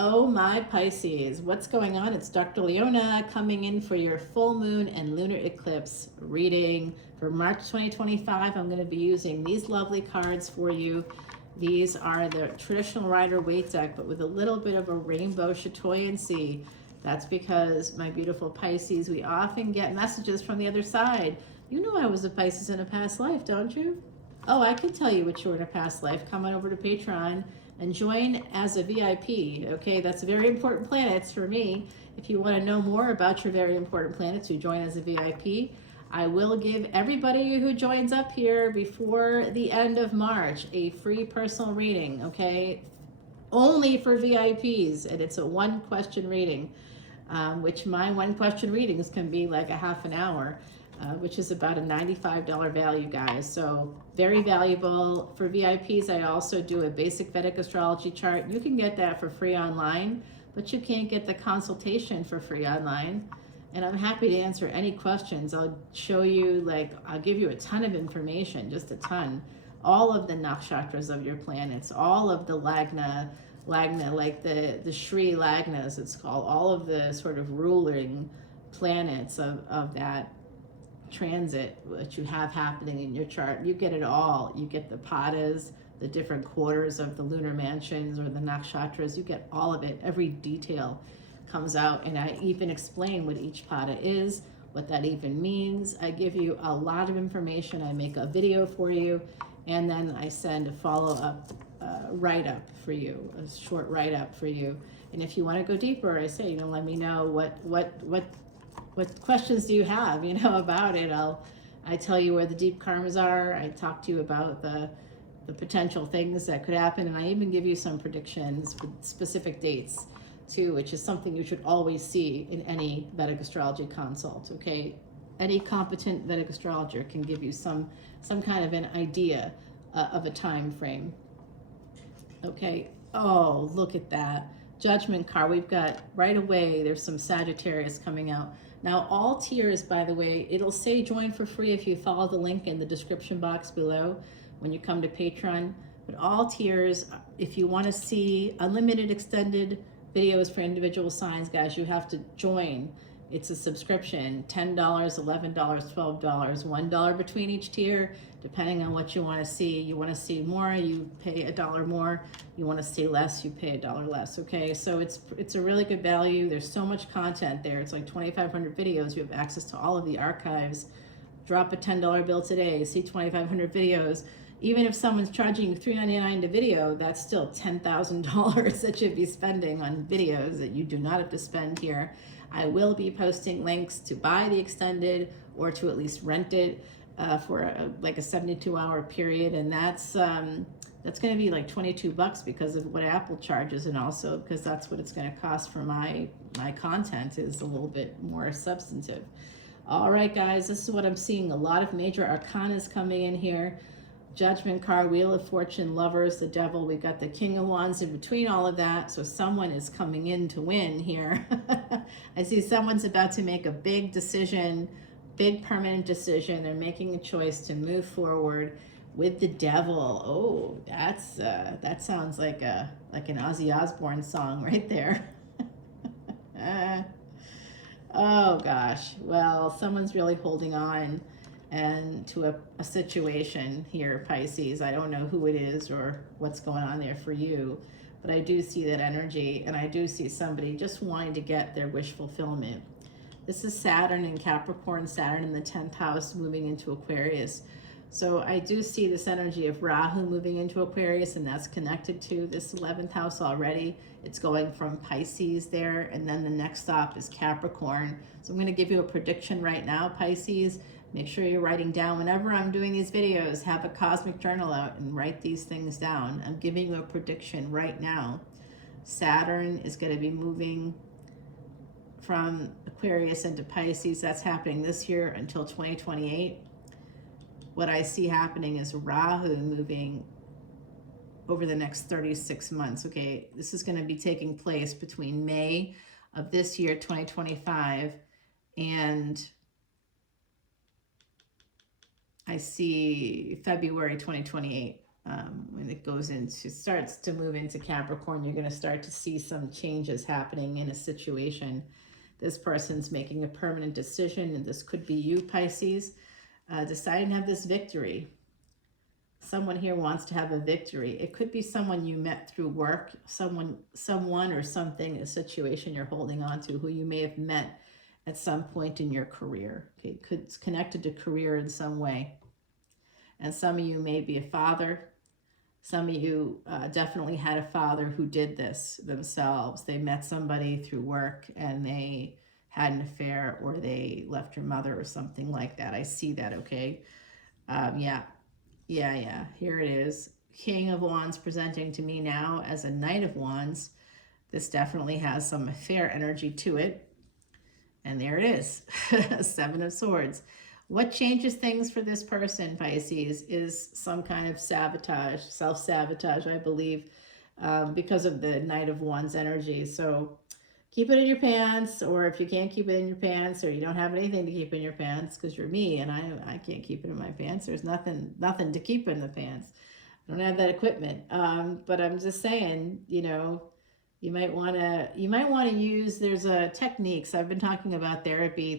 Oh my Pisces, what's going on? It's Dr. Leona coming in for your full moon and lunar eclipse reading for March 2025. I'm going to be using these lovely cards for you. These are the traditional Rider-Waite deck, but with a little bit of a rainbow chatoyancy. That's because, my beautiful Pisces, we often get messages from the other side. You know I was a Pisces in a past life, don't you? Oh, I can tell you what you were in a past life. Come on over to Patreon and join as a VIP. Okay, that's very important planets for me. If you want to know more about your very important planets, you join as a VIP. I will give everybody who joins up here before the end of March a free personal reading, okay? Only for VIPs, and it's a one question reading, which my one question readings can be like a half an hour. Which is about a $95 value, guys. So very valuable for VIPs. I also do a basic Vedic astrology chart. You can get that for free online, but you can't get the consultation for free online. And I'm happy to answer any questions. I'll show you, like, I'll give you a ton of information, just a ton. All of the nakshatras of your planets, all of the lagna, like the Shri lagnas, it's called, all of the sort of ruling planets of that transit that you have happening in your chart. You get it all. You get the padas, the different quarters of the lunar mansions or the nakshatras. You get all of it. Every detail comes out, and I even explain what each pada is, what that even means. I give you a lot of information. I make a video for you, and then I send a follow-up write-up for you, a short write-up for you. And if you want to go deeper, I say, let me know what questions do you have, about it. I tell you where the deep karmas are. I talk to you about the potential things that could happen, and I even give you some predictions with specific dates too, which is something you should always see in any Vedic astrology consult, okay? Any competent Vedic astrologer can give you some kind of an idea of a time frame. Okay, oh, look at that. Judgment card. We've got right away, there's some Sagittarius coming out. Now, all tiers, by the way, it'll say join for free if you follow the link in the description box below when you come to Patreon. But all tiers, if you want to see unlimited extended videos for individual signs, guys, you have to join. It's a subscription, $10, $11, $12, $1 between each tier, depending on what you want to see. You want to see more, you pay $1 more. You want to see less, you pay $1 less. Okay, so it's a really good value. There's so much content there. It's like 2,500 videos. You have access to all of the archives. Drop a $10 bill today, see 2,500 videos. Even if someone's charging you $3.99 a video, that's still $10,000 that you'd be spending on videos that you do not have to spend here. I will be posting links to buy the extended or to at least rent it for like a 72-hour period, and that's going to be like $22 because of what Apple charges, and also because that's what it's going to cost for my content is a little bit more substantive. All right, guys, this is what I'm seeing. A lot of major arcanas coming in here. Judgment card, Wheel of Fortune, Lovers, the Devil. We've got the King of Wands in between all of that. So someone is coming in to win here. I see someone's about to make a big decision, big permanent decision. They're making a choice to move forward with the Devil. Oh, that sounds like an Ozzy Osbourne song right there. Oh gosh. Well, someone's really holding on and to a situation here, Pisces. I don't know who it is or what's going on there for you, but I do see that energy, and I do see somebody just wanting to get their wish fulfillment. This is Saturn in Capricorn, Saturn in the 10th house moving into Aquarius. So I do see this energy of Rahu moving into Aquarius, and that's connected to this 11th house already. It's going from Pisces there, and then the next stop is Capricorn. So I'm going to give you a prediction right now, Pisces. Make sure you're writing down. Whenever I'm doing these videos, have a cosmic journal out and write these things down. I'm giving you a prediction right now. Saturn is going to be moving from Aquarius into Pisces. That's happening this year until 2028. What I see happening is Rahu moving over the next 36 months. Okay, this is going to be taking place between May of this year, 2025, and I see February 2028. When it goes into, starts to move into Capricorn, you're going to start to see some changes happening in a situation. This person's making a permanent decision, and this could be you, Pisces, deciding to have this victory. Someone here wants to have a victory. It could be someone you met through work, someone or something, a situation you're holding on to, who you may have met at some point in your career. Okay, it's connected to career in some way. And some of you may be a father. Some of you definitely had a father who did this themselves. They met somebody through work and they had an affair, or they left your mother or something like that. I see that, okay? Yeah. Here it is. King of Wands presenting to me now as a Knight of Wands. This definitely has some affair energy to it. And there it is. Seven of Swords. What changes things for this person, Pisces, is some kind of sabotage, self-sabotage, I believe, because of the Knight of Wands energy. So keep it in your pants, or if you can't keep it in your pants, or you don't have anything to keep in your pants, because you're me and I can't keep it in my pants. There's nothing to keep in the pants. I don't have that equipment. But I'm just saying, you know, you might want to use, there's techniques. I've been talking about therapy.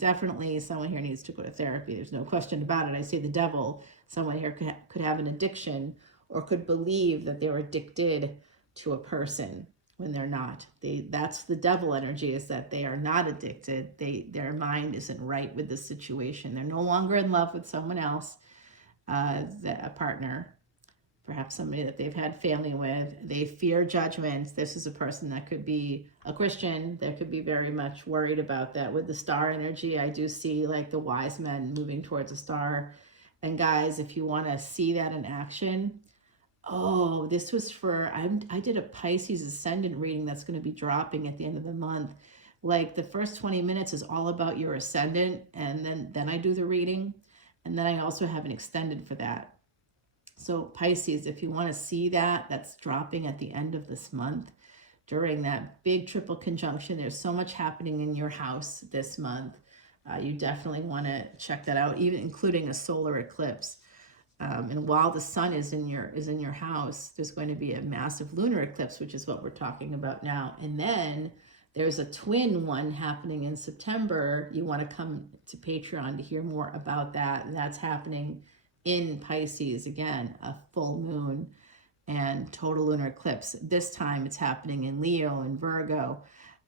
Definitely someone here needs to go to therapy. There's no question about it. I see the devil. Someone here could have an addiction, or could believe that they were addicted to a person when they're not. That's the devil energy, is that they are not addicted. Their mind isn't right with the situation. They're no longer in love with someone else, a partner, perhaps somebody that they've had family with. They fear judgment. This is a person that could be a Christian, that could be very much worried about that. With the star energy, I do see like the wise men moving towards a star. And guys, if you want to see that in action, oh, this was for, I did a Pisces Ascendant reading that's going to be dropping at the end of the month. Like the first 20 minutes is all about your Ascendant, and then I do the reading. And then I also have an extended for that. So Pisces, if you want to see that, that's dropping at the end of this month during that big triple conjunction. There's so much happening in your house this month. You definitely want to check that out, even including a solar eclipse. And while the sun is in your house, there's going to be a massive lunar eclipse, which is what we're talking about now. And then there's a twin one happening in September. You want to come to Patreon to hear more about that. And that's happening in Pisces, again, a full moon and total lunar eclipse. This time it's happening in Leo and Virgo,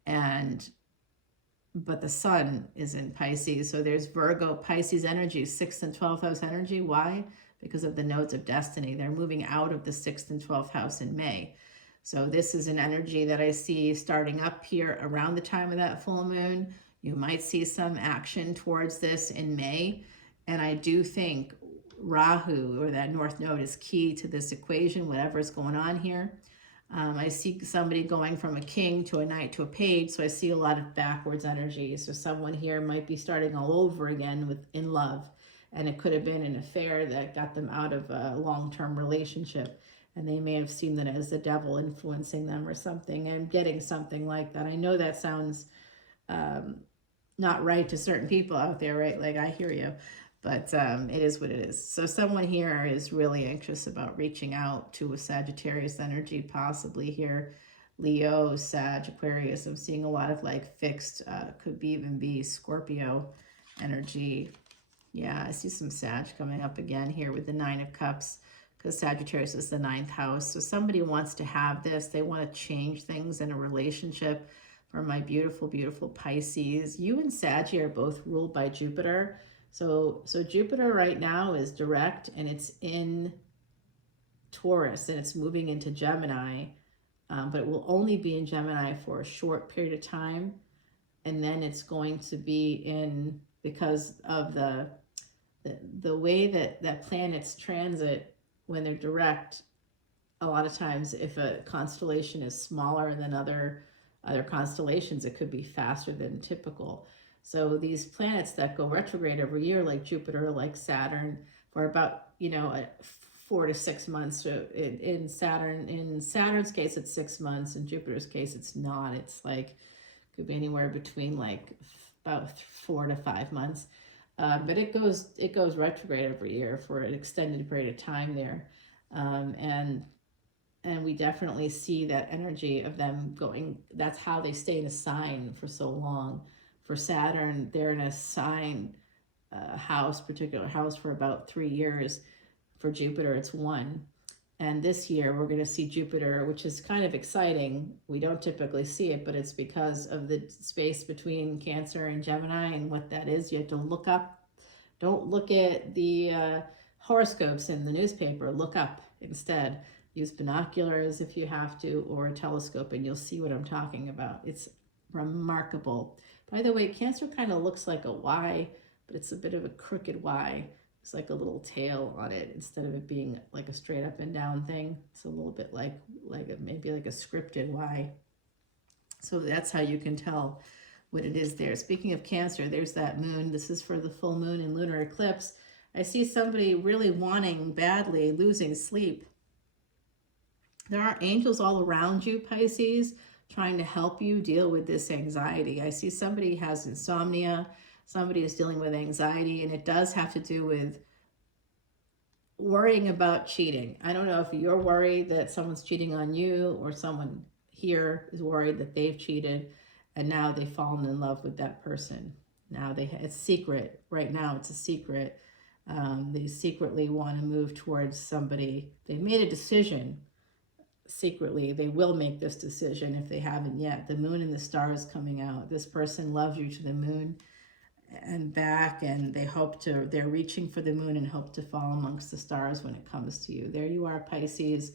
but the sun is in Pisces. So there's Virgo, Pisces energy, 6th and 12th house energy. Why? Because of the nodes of destiny. They're moving out of the 6th and 12th house in May. So this is an energy that I see starting up here around the time of that full moon. You might see some action towards this in May. And I do think Rahu, or that north node, is key to this equation, whatever is going on here. I see somebody going from a king to a knight to a page, so I see a lot of backwards energy. So someone here might be starting all over again in love, and it could have been an affair that got them out of a long-term relationship, and they may have seen that as the devil influencing them or something, and getting something like that. I know that sounds not right to certain people out there, right? Like, I hear you. But it is what it is. So someone here is really anxious about reaching out to a Sagittarius energy, possibly here. Leo, Sag, Aquarius. I'm seeing a lot of like fixed, could even be Scorpio energy. Yeah, I see some Sag coming up again here with the 9 of Cups, because Sagittarius is the 9th house. So somebody wants to have this. They want to change things in a relationship. For my beautiful, beautiful Pisces. You and Sag are both ruled by Jupiter. So Jupiter right now is direct, and it's in Taurus, and it's moving into Gemini, but it will only be in Gemini for a short period of time, and then it's going to be in, because of the way that planets transit when they're direct. A lot of times, if a constellation is smaller than other constellations, it could be faster than typical. So these planets that go retrograde every year, like Jupiter, like Saturn, for about, 4 to 6 months. So in Saturn's case, it's 6 months. In Jupiter's case, it's not. It's like, could be anywhere between like about 4 to 5 months. But it goes retrograde every year for an extended period of time there. Um, and and we definitely see that energy of them going. That's how they stay in a sign for so long. For Saturn, they're in a sign house, particular house, for about 3 years. For Jupiter, it's one. And this year, we're going to see Jupiter, which is kind of exciting. We don't typically see it, but it's because of the space between Cancer and Gemini and what that is. You have to look up. Don't look at the horoscopes in the newspaper. Look up instead. Use binoculars if you have to, or a telescope, and you'll see what I'm talking about. It's remarkable. By the way, Cancer kind of looks like a Y, but it's a bit of a crooked Y. It's like a little tail on it instead of it being like a straight up and down thing. It's a little bit like maybe like a scripted Y. So that's how you can tell what it is there. Speaking of Cancer, there's that moon. This is for the full moon and lunar eclipse. I see somebody really wanting badly, losing sleep. There are angels all around you, Pisces, trying to help you deal with this anxiety. I see somebody has insomnia. Somebody is dealing with anxiety, and it does have to do with worrying about cheating. I don't know if you're worried that someone's cheating on you, or someone here is worried that they've cheated and now they've fallen in love with that person. Now it's secret. Right now it's a secret. They secretly want to move towards somebody. They've made a decision secretly. They will make this decision if they haven't yet. The moon and the stars coming out. This person loves you to the moon and back, and they're reaching for the moon and hope to fall amongst the stars when it comes to you. There you are, Pisces,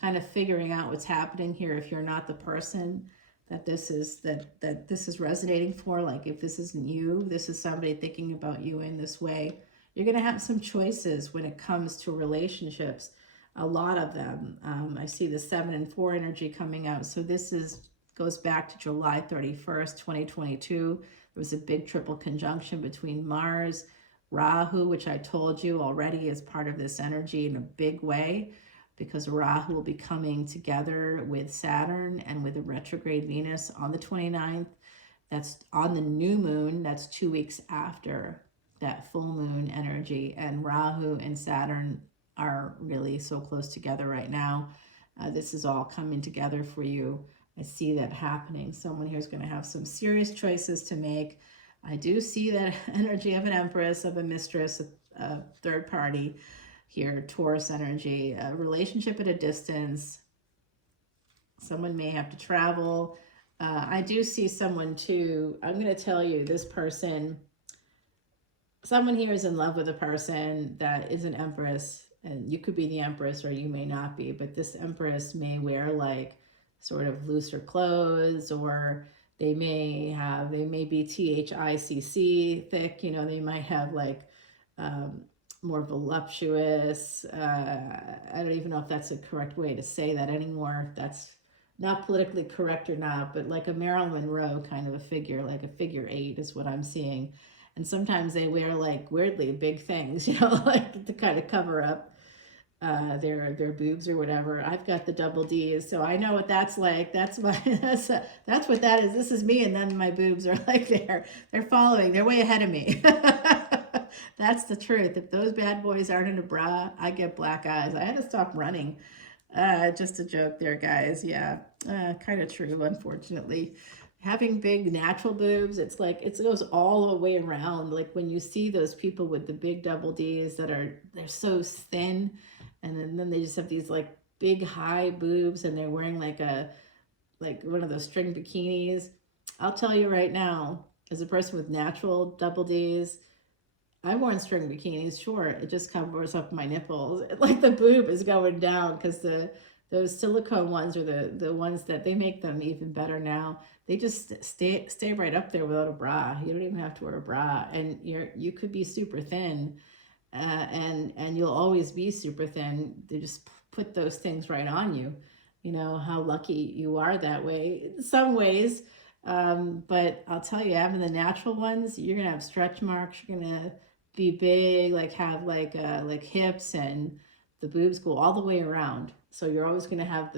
kind of figuring out what's happening here. If you're not the person that this is resonating for, like if this isn't you, this is somebody thinking about you in this way, you're going to have some choices when it comes to relationships. A lot of them. I see the 7 and 4 energy coming out. So this goes back to July 31st, 2022. There was a big triple conjunction between Mars, Rahu, which I told you already is part of this energy in a big way, because Rahu will be coming together with Saturn and with a retrograde Venus on the 29th. That's on the new moon. That's 2 weeks after that full moon energy. And Rahu and Saturn are really so close together right now. This is all coming together for you. I see that happening. Someone here is going to have some serious choices to make. I do see that energy of an empress, of a mistress, a third party here, Taurus energy, a relationship at a distance. Someone may have to travel. I do see someone too. I'm going to tell you, this person, someone here is in love with a person that is an empress, and you could be the empress or you may not be, but this empress may wear like sort of looser clothes, or they may be THICC thick, they might have like more voluptuous, I don't even know if that's a correct way to say that anymore, if that's not politically correct or not, but like a Marilyn Monroe kind of a figure, like a figure 8 is what I'm seeing. And sometimes they wear like weirdly big things, like to kind of cover up their boobs or whatever. I've got the double D's, so I know what that's like. That's what that is. This is me, and then my boobs are like they're following. They're way ahead of me. That's the truth. If those bad boys aren't in a bra, I get black eyes. I had to stop running. Just a joke there, guys. Yeah, kind of true, unfortunately. Having big natural boobs, it's like it goes all the way around. Like when you see those people with the big double D's they're so thin, and then they just have these like big high boobs, and they're wearing like one of those string bikinis. I'll tell you right now, as a person with natural double D's, I've worn string bikinis. Sure, it just covers up my nipples. Like the boob is going down, because those silicone ones are the ones that they make them even better now. They just stay right up there without a bra. You don't even have to wear a bra, and you could be super thin, and you'll always be super thin. They just put those things right on you. How lucky you are that way in some ways. But I'll tell you, having the natural ones, you're gonna have stretch marks. You're gonna be big, like have like hips, and the boobs go all the way around. So you're always gonna have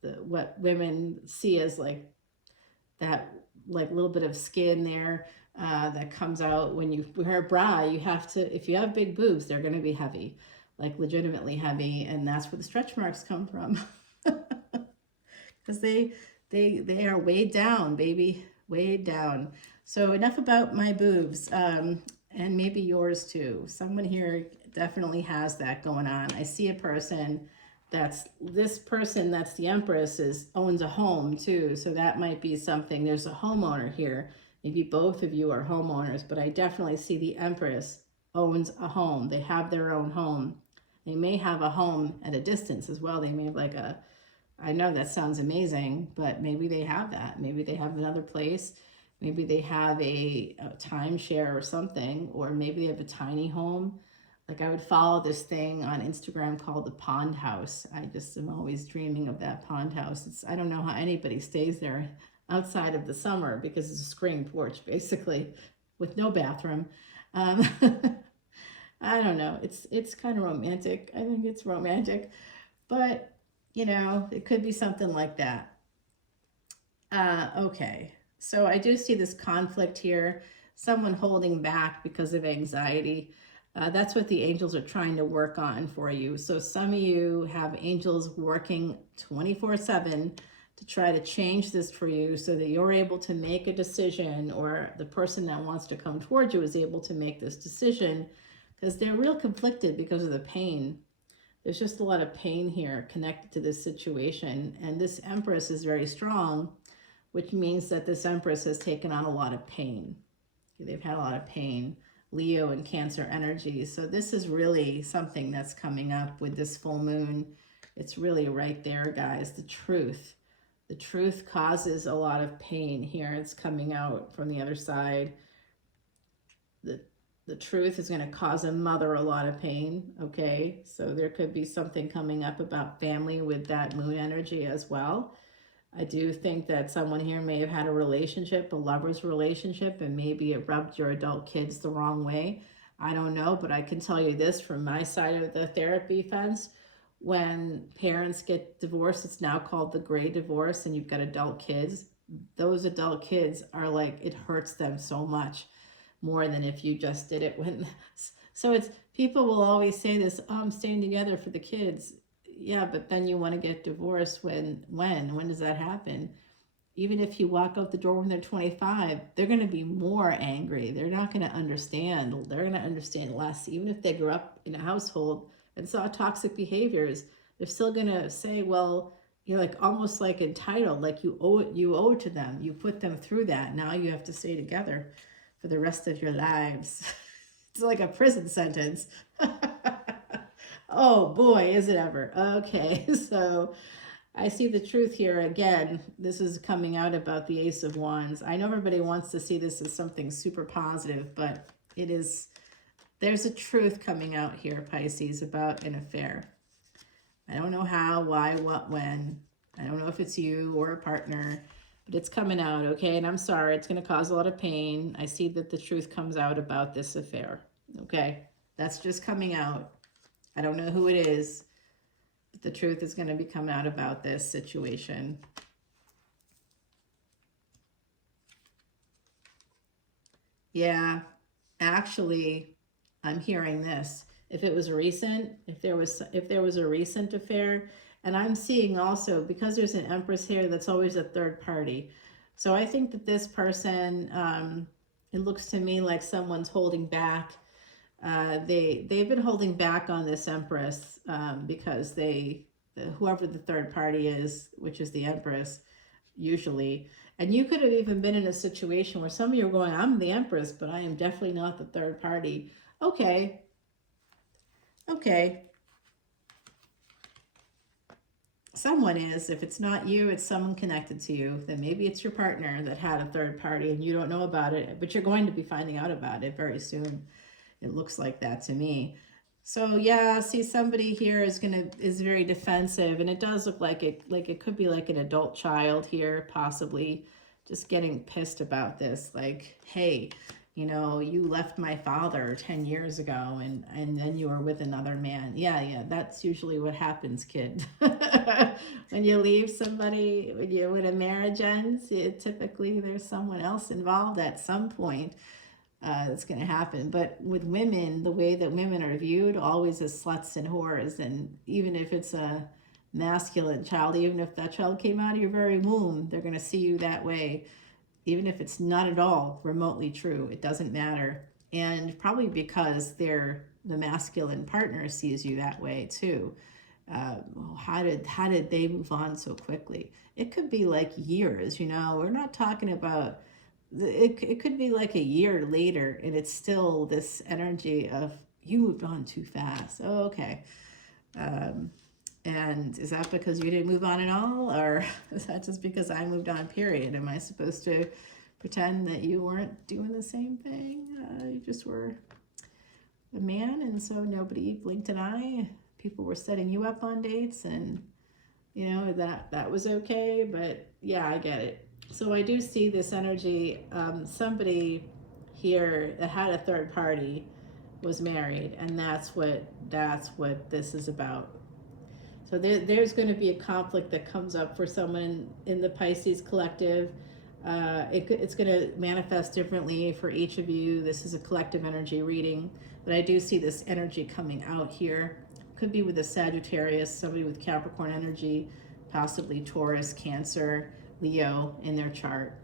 the what women see as like that like little bit of skin there that comes out when you wear a bra. You have to, if you have big boobs, they're going to be heavy, like legitimately heavy, and that's where the stretch marks come from. Because they are weighed down, baby, weighed down. So enough about my boobs, and maybe yours too. Someone here definitely has that going on. I see a person this person that's the Empress owns a home too, so that might be something. There's a homeowner here. Maybe both of you are homeowners, but I definitely see the Empress owns a home. They have their own home. They may have a home at a distance as well. They may have like I know that sounds amazing, but maybe they have that. Maybe they have another place. Maybe they have a timeshare or something, or maybe they have a tiny home. Like I would follow this thing on Instagram called the Pond House. I just am always dreaming of that pond house. I don't know how anybody stays there outside of the summer because it's a screen porch basically with no bathroom. I don't know. It's kind of romantic. I think it's romantic, but you know, it could be something like that. Okay. So I do see this conflict here. Someone holding back because of anxiety. That's what the angels are trying to work on for you. So some of you have angels working 24/7 to try to change this for you so that you're able to make a decision, or the person that wants to come towards you is able to make this decision, because they're real conflicted because of the pain. There's just a lot of pain here connected to this situation. And this Empress is very strong, which means that this Empress has taken on a lot of pain. They've had a lot of pain. Leo and Cancer energy. So this is really something that's coming up with this full moon. It's really right there, guys. The truth. The truth causes a lot of pain here. It's coming out from the other side. The truth is going to cause a mother a lot of pain, okay? So there could be something coming up about family with that moon energy as well. I do think that someone here may have had a relationship, a lover's relationship, and maybe it rubbed your adult kids the wrong way. I don't know, but I can tell you this from my side of the therapy fence. When parents get divorced, it's now called the gray divorce, and you've got adult kids. Those adult kids are like, it hurts them so much more than if you just did it when. So it's, people will always say this, oh, I'm staying together for the kids. Yeah, but then you want to get divorced when does that happen? Even if you walk out the door when they're 25, they're going to be more angry. They're not going to understand. They're going to understand less. Even if they grew up in a household and saw toxic behaviors, they're still going to say, well, you're like almost like entitled, like you owe to them. You put them through that. Now you have to stay together for the rest of your lives. It's like a prison sentence. Oh boy, is it ever. Okay, so I see the truth here again. This is coming out about the Ace of Wands. I know everybody wants to see this as something super positive, but it is, there's a truth coming out here, Pisces, about an affair. I don't know how, why, what, when. I don't know if it's you or a partner, but it's coming out, okay? And I'm sorry, it's going to cause a lot of pain. I see that the truth comes out about this affair, okay? That's just coming out. I don't know who it is, but the truth is going to be coming out about this situation. Yeah, actually, I'm hearing this. If it was recent, if there was a recent affair, and I'm seeing also, because there's an Empress here, that's always a third party. So I think that this person, it looks to me like someone's holding back. They've been holding back on this Empress because whoever the third party is, which is the Empress, usually. And you could have even been in a situation where some of you are going, I'm the Empress, but I am definitely not the third party. Okay. Okay. Someone is. If it's not you, it's someone connected to you. Then maybe it's your partner that had a third party and you don't know about it, but you're going to be finding out about it very soon. It looks like that to me. So yeah, see, somebody here is very defensive, and it does look like it could be like an adult child here, possibly just getting pissed about this. Like, hey, You know, you left my father 10 years ago and then you were with another man. Yeah, that's usually what happens, kid. When you leave somebody, when a marriage ends, typically there's someone else involved at some point. That's going to happen. But with women, the way that women are viewed always as sluts and whores. And even if it's a masculine child, even if that child came out of your very womb, they're going to see you that way. Even if it's not at all remotely true, it doesn't matter. And probably because the masculine partner sees you that way too. How did they move on so quickly? It could be like years, you know. We're not talking about it could be like a year later and it's still this energy of you moved on too fast. Oh, okay. And is that because you didn't move on at all, or is that just because I moved on, period? Am I supposed to pretend that you weren't doing the same thing? You just were a man, and so nobody blinked an eye. People were setting you up on dates, and you know that was okay. But yeah, I get it. So I do see this energy. Somebody here that had a third party was married, and that's what this is about. So there's going to be a conflict that comes up for someone in the Pisces collective. It's going to manifest differently for each of you. This is a collective energy reading, but I do see this energy coming out here. Could be with a Sagittarius, somebody with Capricorn energy, possibly Taurus, Cancer, Leo in their chart.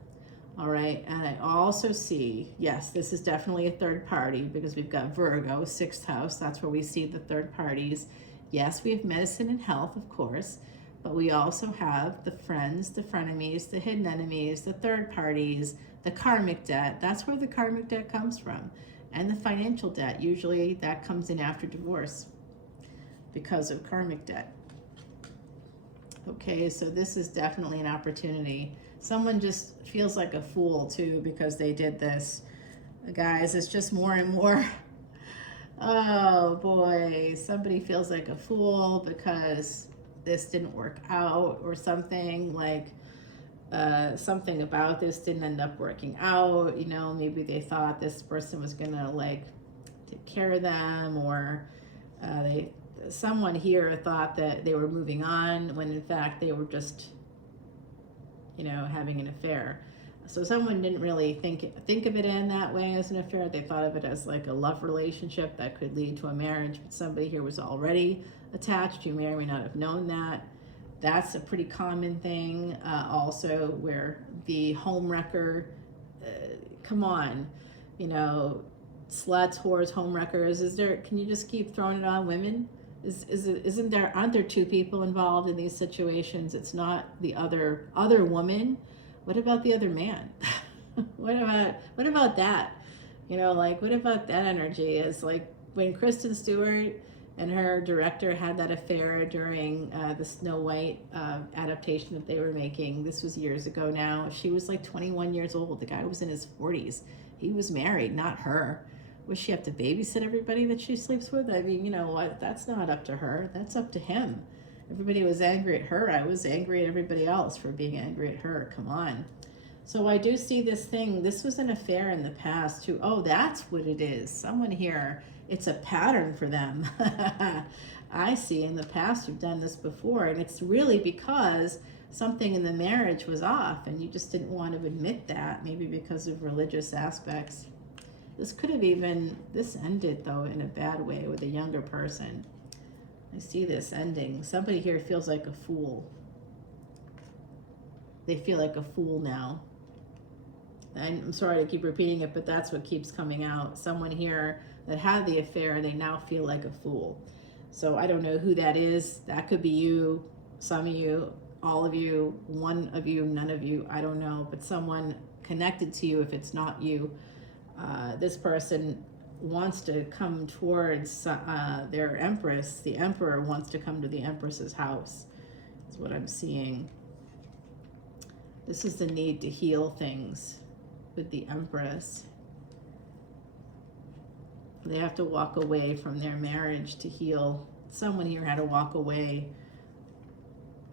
All right, and I also see, yes, this is definitely a third party because we've got Virgo, 6th house. That's where we see the third parties. Yes, we have medicine and health, of course, but we also have the friends, the frenemies, the hidden enemies, the third parties, the karmic debt. That's where the karmic debt comes from. And the financial debt, usually that comes in after divorce because of karmic debt. Okay, so this is definitely an opportunity. Someone just feels like a fool too because they did this. Guys, it's just more and more. Oh boy, somebody feels like a fool because this didn't work out or something, like something about this didn't end up working out. You know, maybe they thought this person was gonna like take care of them, or someone here thought that they were moving on when in fact they were just, you know, having an affair. So someone didn't really think of it in that way as an affair. They thought of it as like a love relationship that could lead to a marriage. But somebody here was already attached. You may or may not have known that. That's a pretty common thing. Also, where the home wrecker, come on, you know, sluts, whores, home wreckers. Can you just keep throwing it on women? Aren't there two people involved in these situations? It's not the other woman. What about the other man? what about that? You know, like, what about that energy? Is like when Kristen Stewart and her director had that affair during the Snow White adaptation that they were making. This was years ago now. She was like 21 years old. The guy was in his 40s. He was married, not her. Would she have to babysit everybody that she sleeps with? I mean, you know what? That's not up to her. That's up to him. Everybody was angry at her. I was angry at everybody else for being angry at her. Come on. So I do see this thing. This was an affair in the past too. Oh, that's what it is. Someone here, it's a pattern for them. I see in the past you've done this before, and it's really because something in the marriage was off and you just didn't want to admit that, maybe because of religious aspects. This ended though in a bad way with a younger person. I see this ending. Somebody here feels like a fool. They feel like a fool now. I'm sorry to keep repeating it, but that's what keeps coming out. Someone here that had the affair, they now feel like a fool. So I don't know who that is. That could be you, some of you, all of you, one of you, none of you. I don't know, but someone connected to you if it's not you. This person wants to come towards their empress. The emperor wants to come to the empress's house. That's what I'm seeing. This is the need to heal things with the empress. They have to walk away from their marriage to heal. Someone here had to walk away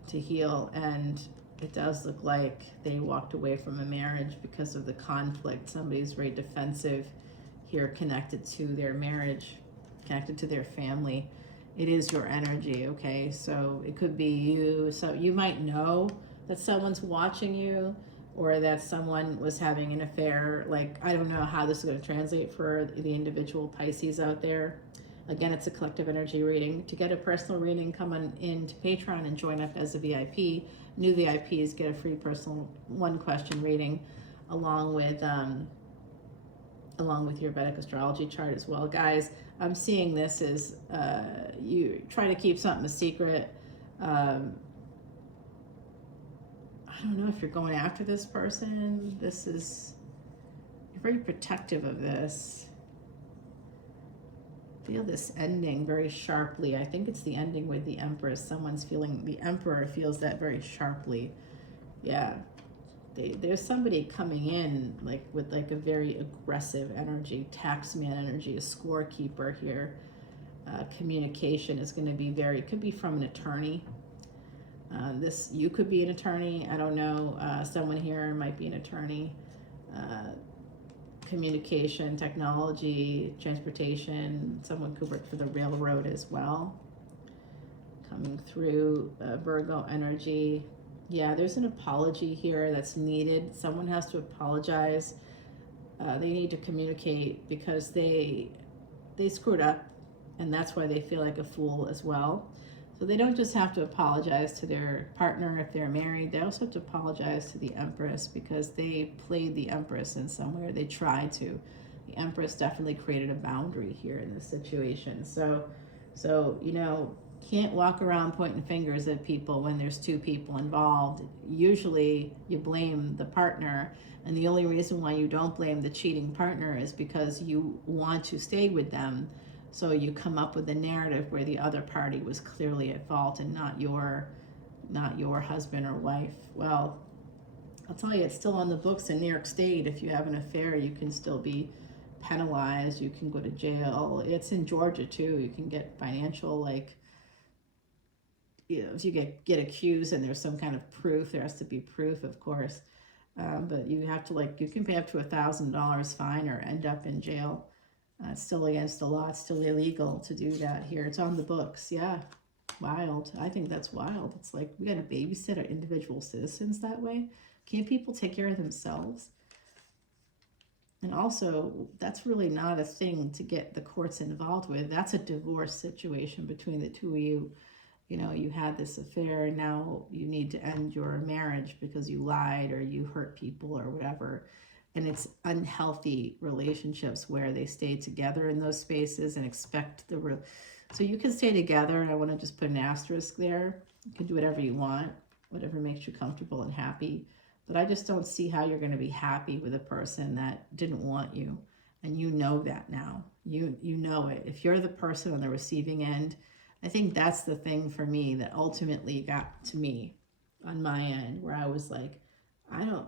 to heal, and It does look like they walked away from a marriage because of the conflict. Somebody's very defensive here, connected to their marriage, connected to their family. It is your energy, okay? So it could be you. So you might know that someone's watching you, or that someone was having an affair. Like, I don't know how this is going to translate for the individual Pisces out there. Again, it's a collective energy reading. To get a personal reading, come on into Patreon and join up as a VIP. New VIPs get a free personal one-question reading along with your Vedic Astrology chart as well. Guys, I'm seeing this as you try to keep something a secret. I don't know if you're going after this person. You're very protective of this. Feel this ending very sharply. I think it's the ending with the Empress. The Emperor feels that very sharply. Yeah. There's somebody coming in with a very aggressive energy, taxman energy, a scorekeeper here. Communication is going to be could be from an attorney. You could be an attorney. I don't know. Someone here might be an attorney. Communication, technology, transportation. Someone could work for the railroad as well. Coming through Virgo energy. Yeah, there's an apology here that's needed. Someone has to apologize. They need to communicate because they screwed up, and that's why they feel like a fool as well. So they don't just have to apologize to their partner if they're married. They also have to apologize to the Empress because they played the Empress in some way, or they tried to. The Empress definitely created a boundary here in this situation. So can't walk around pointing fingers at people when there's two people involved. Usually you blame the partner, and the only reason why you don't blame the cheating partner is because you want to stay with them. So you come up with a narrative where the other party was clearly at fault and not your husband or wife. Well, I'll tell you, it's still on the books in New York State. If you have an affair, you can still be penalized. You can go to jail. It's in Georgia too. You can get financial, if you get accused and there's some kind of proof, there has to be proof, of course. But you have to you can pay up to $1,000 fine or end up in jail. It's still against the law. It's still illegal to do that here. It's on the books. Yeah, wild. I think that's wild. It's like we got to babysit our individual citizens that way. Can't people take care of themselves? And also, that's really not a thing to get the courts involved with. That's a divorce situation between the two of you. You had this affair, and now you need to end your marriage because you lied or you hurt people or whatever. And it's unhealthy relationships where they stay together in those spaces and expect so you can stay together. I want to just put an asterisk there. You can do whatever you want, whatever makes you comfortable and happy. But I just don't see how you're going to be happy with a person that didn't want you. And you know that now. You know it. If you're the person on the receiving end, I think that's the thing for me that ultimately got to me on my end, where I was like, I don't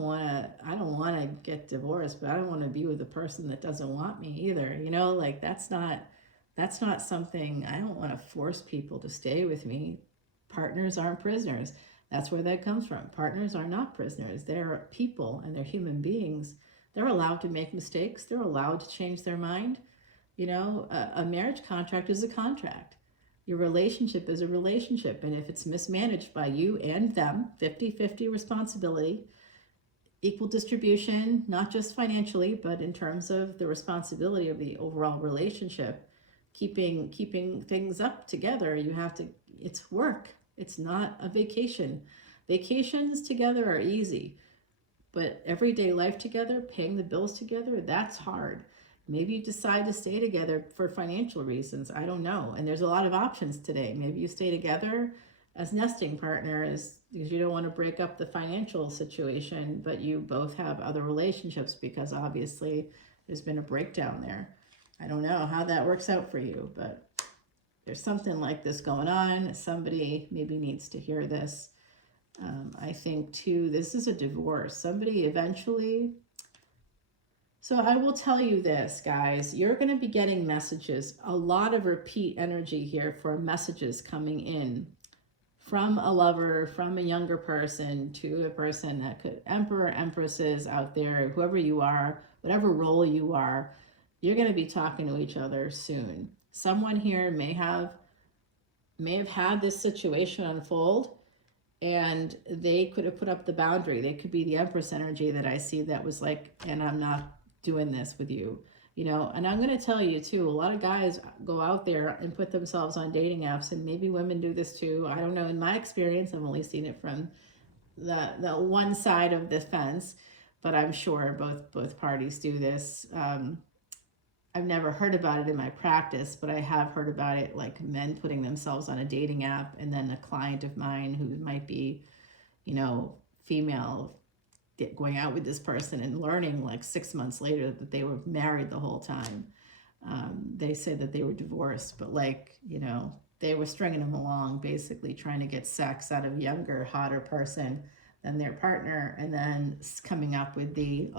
want to get divorced, but I don't want to be with a person that doesn't want me either. That's not something. I don't want to force people to stay with me. Partners aren't prisoners. That's where that comes from. Partners are not prisoners. They're people and they're human beings. They're allowed to make mistakes. They're allowed to change their mind. A marriage contract is a contract. Your relationship is a relationship. And if it's mismanaged by you and them, 50-50 responsibility, equal distribution, not just financially, but in terms of the responsibility of the overall relationship, keeping things up together, it's work. It's not a vacation. Vacations together are easy, but everyday life together, paying the bills together, that's hard. Maybe you decide to stay together for financial reasons. I don't know. And there's a lot of options today. Maybe you stay together as nesting partners because you don't want to break up the financial situation, but you both have other relationships because obviously there's been a breakdown there. I don't know how that works out for you, but there's something like this going on. Somebody maybe needs to hear this. I think too, this is a divorce. Somebody eventually... So I will tell you this, guys, you're going to be getting messages, a lot of repeat energy here for messages coming in from a lover, from a younger person to a person that could, emperor, empresses out there, whoever you are, whatever role you are, you're going to be talking to each other soon. Someone here may have had this situation unfold, and they could have put up the boundary. They could be the Empress energy that I see that was like, and I'm not doing this with you, you know. And I'm going to tell you too, a lot of guys go out there and put themselves on dating apps, and maybe women do this too. I don't know. In my experience, I've only seen it from the one side of the fence, but I'm sure both parties do this. I've never heard about it in my practice, but I have heard about it, like men putting themselves on a dating app, and then a client of mine who might be, you know, female, going out with this person and learning like 6 months later that they were married the whole time. They said that they were divorced, but like, you know, they were stringing them along, basically trying to get sex out of a younger, hotter person than their partner, and then coming up with the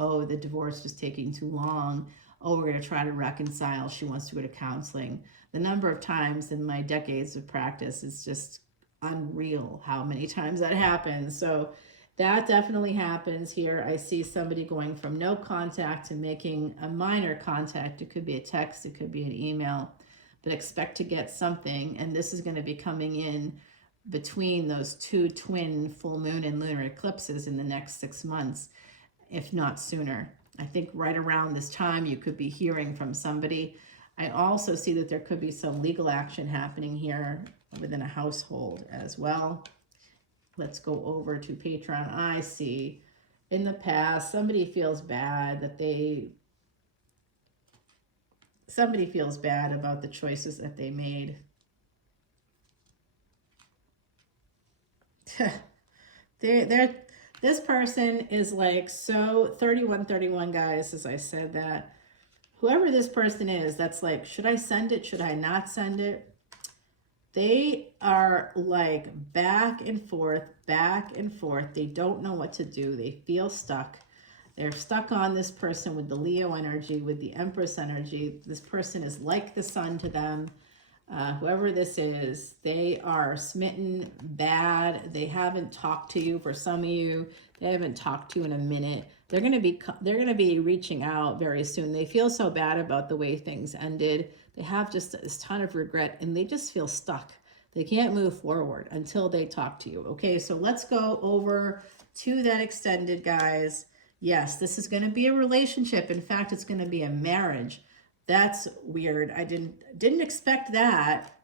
divorce is taking too long. Oh, we're going to try to reconcile. She wants to go to counseling. The number of times in my decades of practice is just unreal how many times that happens. So that definitely happens here. I see somebody going from no contact to making a minor contact. It could be a text, it could be an email, but expect to get something. And this is going to be coming in between those two twin full moon and lunar eclipses in the next 6 months, if not sooner. I think right around this time you could be hearing from somebody. I also see that there could be some legal action happening here within a household as well. Let's go over to Patreon. I see in the past somebody feels bad about the choices that they made. This person is like, so 3131 guys, as I said that. Whoever this person is, that's like, should I send it? Should I not send it? They are like back and forth, back and forth. They don't know what to do. They feel stuck. They're stuck on this person with the Leo energy, with the Empress energy. This person is like the sun to them. Whoever this is, they are smitten bad. They haven't talked to you. For some of you, they haven't talked to you in a minute. They're going to be reaching out very soon. They feel so bad about the way things ended. They have just a ton of regret, and they just feel stuck. They can't move forward until they talk to you. Okay, so let's go over to that extended, guys. Yes, this is going to be a relationship. In fact, it's going to be a marriage. That's weird. I didn't expect that.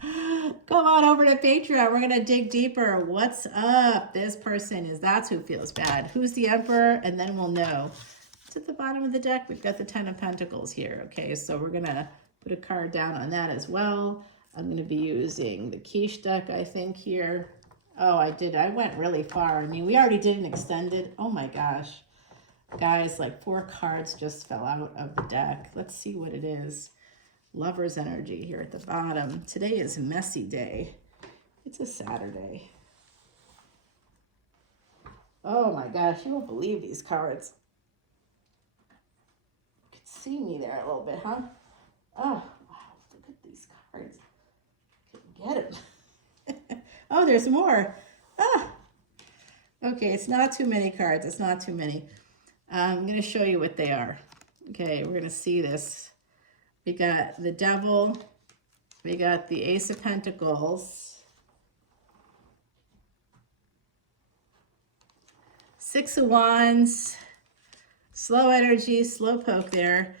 Come on over to Patreon. We're going to dig deeper. What's up? This person that's who feels bad. Who's the Emperor? And then we'll know. It's at the bottom of the deck. We've got the 10 of Pentacles here. Okay, so we're going to put a card down on that as well. I'm going to be using the quiche deck, I think, here. Oh, I did. I went really far. I mean, we already did an extended. Oh, my gosh. Guys, like 4 cards just fell out of the deck. Let's see what it is. Lover's energy here at the bottom. Today is messy day. It's a Saturday. Oh my gosh, you won't believe these cards. You can see me there a little bit, huh? Oh, wow, look at these cards. Couldn't get them. Oh, there's more. Ah. Okay, it's not too many cards. It's not too many. I'm going to show you what they are. Okay, we're going to see this. We got the Devil. We got the Ace of Pentacles. 6 of Wands. Slow energy, slow poke there.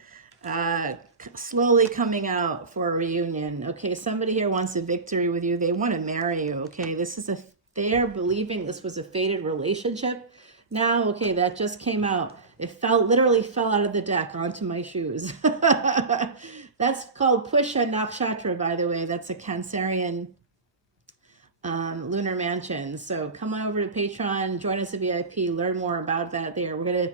Slowly coming out for a reunion. Okay, somebody here wants a victory with you. They want to marry you. Okay, they're believing this was a fated relationship. Now, okay, that just came out. It literally fell out of the deck onto my shoes. That's called Pusha Nakshatra, by the way. That's a Cancerian lunar mansion. So come on over to Patreon, join us at VIP, learn more about that there. We're going to,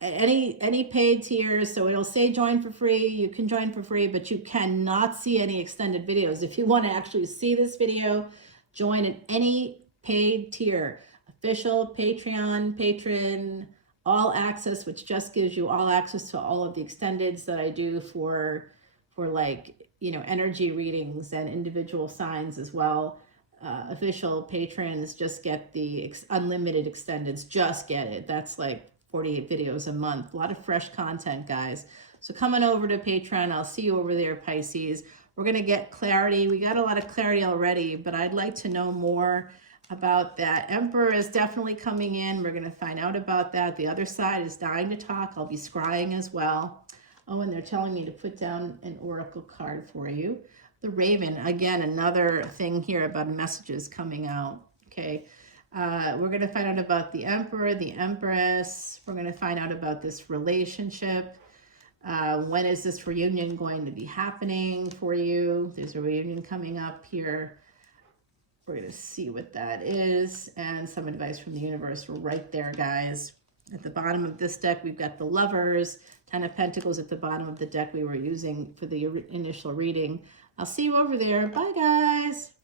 any paid tiers, so it'll say join for free. You can join for free, but you cannot see any extended videos. If you want to actually see this video, join in any paid tier. Official, Patreon, patron, all access, which just gives you all access to all of the extendeds that I do for like you know, energy readings and individual signs as well. Official patrons just get the unlimited extendeds, just get it. That's like 48 videos a month. A lot of fresh content, guys. So coming over to Patreon, I'll see you over there, Pisces. We're going to get clarity. We got a lot of clarity already, but I'd like to know more about that. Emperor is definitely coming in. We're going to find out about that. The other side is dying to talk. I'll be scrying as well. Oh, and they're telling me to put down an oracle card for you. The Raven, again, another thing here about messages coming out, okay? We're going to find out about the Emperor, the Empress. We're going to find out about this relationship. When is this reunion going to be happening for you? There's a reunion coming up here. We're going to see what that is. And some advice from the universe right there, guys. At the bottom of this deck, we've got the Lovers, 10 of Pentacles at the bottom of the deck we were using for the initial reading. I'll see you over there. Bye, guys.